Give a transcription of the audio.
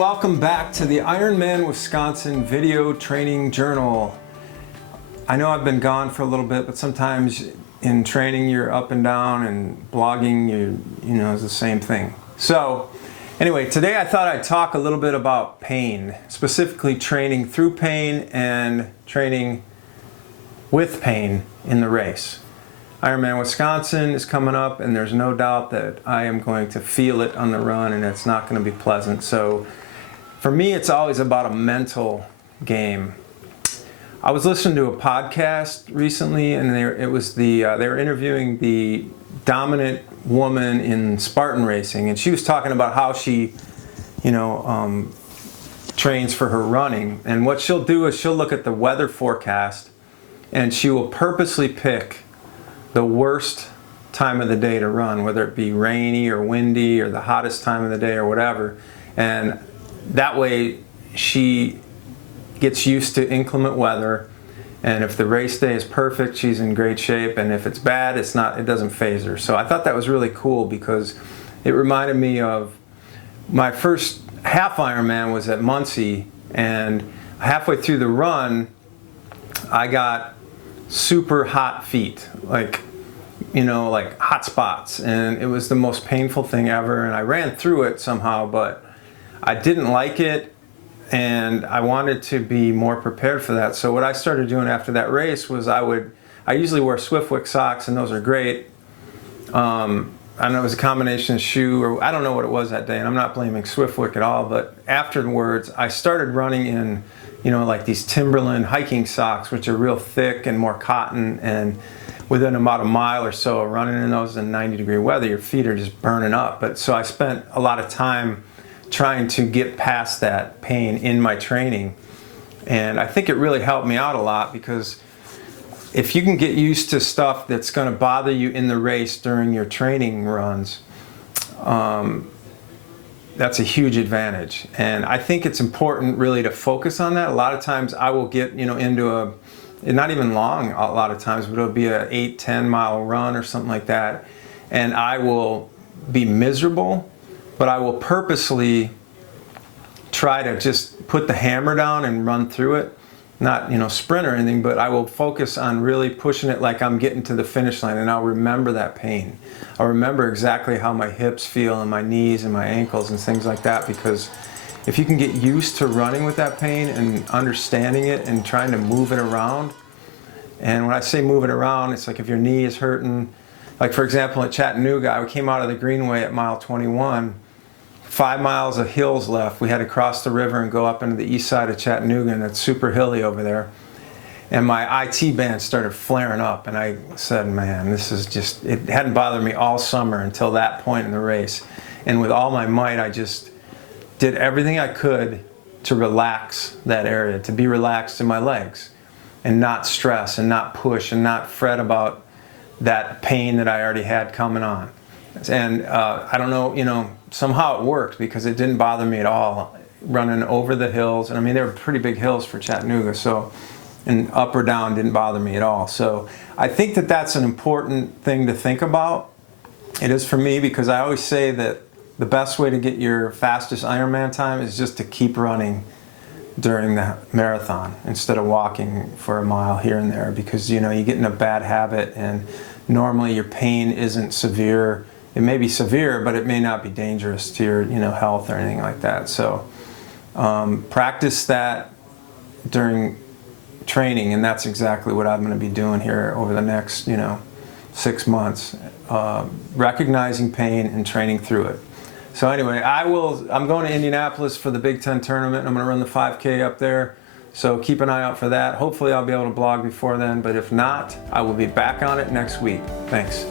welcome back to the Ironman Wisconsin Video Training Journal. I know I've been gone for a little bit, but sometimes in training you're up and down, and blogging you know is the same thing. So anyway, today I thought I'd talk a little bit about pain, specifically training through pain and training with pain in the race. Ironman Wisconsin is coming up, and there's no doubt that I am going to feel it on the run, and it's not going to be pleasant. So for me, it's always about a mental game. I was listening to a podcast recently, and they were interviewing the dominant woman in Spartan racing, and she was talking about how she, trains for her running. And what she'll do is she'll look at the weather forecast, and she will purposely pick the worst time of the day to run, whether it be rainy or windy or the hottest time of the day or whatever. And that way she gets used to inclement weather, and if the race day is perfect, she's in great shape, and if it's bad, it doesn't faze her. So I thought that was really cool, because it reminded me of my first half Ironman was at Muncie, and halfway through the run I got super hot feet, like hot spots, and it was the most painful thing ever, and I ran through it somehow, but I didn't like it, and I wanted to be more prepared for that. So what I started doing after that race was I usually wear Swiftwick socks, and those are great. I know it was a combination of shoe, or I don't know what it was that day, and I'm not blaming Swiftwick at all, but afterwards I started running in like these Timberland hiking socks, which are real thick and more cotton, and within about a mile or so of running in those in 90-degree weather, your feet are just burning up. But so I spent a lot of time trying to get past that pain in my training, and I think it really helped me out a lot, because if you can get used to stuff that's going to bother you in the race during your training runs, that's a huge advantage. And I think it's important really to focus on that. A lot of times I will get into not even long a lot of times, but it'll be a 8-10 mile run or something like that, and I will be miserable, but I will purposely try to just put the hammer down and run through it. Not sprint or anything, but I will focus on really pushing it like I'm getting to the finish line, and I'll remember that pain. I'll remember exactly how my hips feel and my knees and my ankles and things like that, because if you can get used to running with that pain and understanding it and trying to move it around, and when I say move it around, it's like if your knee is hurting, like for example at Chattanooga, I came out of the Greenway at mile 21, 5 miles of hills left. We had to cross the river and go up into the east side of Chattanooga, and it's super hilly over there. And my IT band started flaring up, and I said, man, this is just, it hadn't bothered me all summer until that point in the race. And with all my might, I just did everything I could to relax that area, to be relaxed in my legs, and not stress and not push and not fret about that pain that I already had coming on. And I don't know, somehow it worked, because it didn't bother me at all running over the hills. And I mean, they were pretty big hills for Chattanooga, so, and up or down didn't bother me at all. So I think that that's an important thing to think about. It is for me, because I always say that the best way to get your fastest Ironman time is just to keep running during the marathon instead of walking for a mile here and there, because you get in a bad habit, and normally your pain isn't severe. It may be severe, but it may not be dangerous to your health or anything like that. So practice that during training, and that's exactly what I'm going to be doing here over the next 6 months, recognizing pain and training through it. So anyway, I'm going to Indianapolis for the Big Ten tournament. I'm going to run the 5K up there, so keep an eye out for that. Hopefully I'll be able to blog before then, but if not, I will be back on it next week. Thanks.